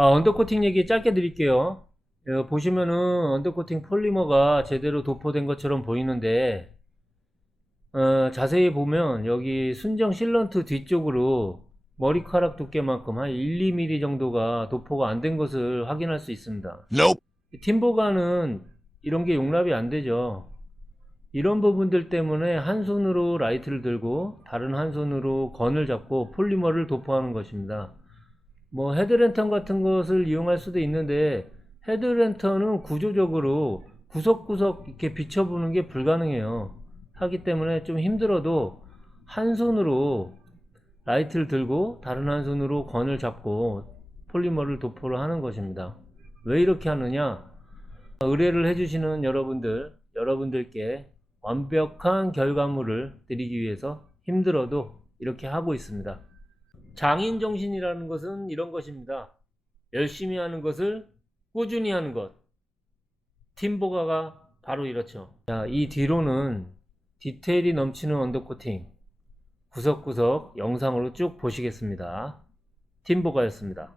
아, 언더코팅 얘기 짧게 드릴게요. 어, 보시면은 언더코팅 폴리머가 제대로 도포된 것처럼 보이는데 어, 자세히 보면 여기 순정 실런트 뒤쪽으로 머리카락 두께만큼 한 1, 2mm 정도가 도포가 안 된 것을 확인할 수 있습니다. Nope. 팀보가는 이런 게 용납이 안 되죠. 이런 부분들 때문에 한 손으로 라이트를 들고 다른 한 손으로 건을 잡고 폴리머를 도포하는 것입니다. 뭐 헤드랜턴 같은 것을 이용할 수도 있는데 헤드랜턴은 구조적으로 구석구석 이렇게 비춰보는 게 불가능해요. 하기 때문에 좀 힘들어도 한 손으로 라이트를 들고 다른 한 손으로 건을 잡고 폴리머를 도포를 하는 것입니다. 왜 이렇게 하느냐? 의뢰를 해주시는 여러분들, 여러분들께 완벽한 결과물을 드리기 위해서 힘들어도 이렇게 하고 있습니다. 장인 정신이라는 것은 이런 것입니다. 열심히 하는 것을 꾸준히 하는 것. 팀보가가 바로 이렇죠. 자, 이 뒤로는 디테일이 넘치는 언더코팅 구석구석 영상으로 쭉 보시겠습니다. 팀보가였습니다.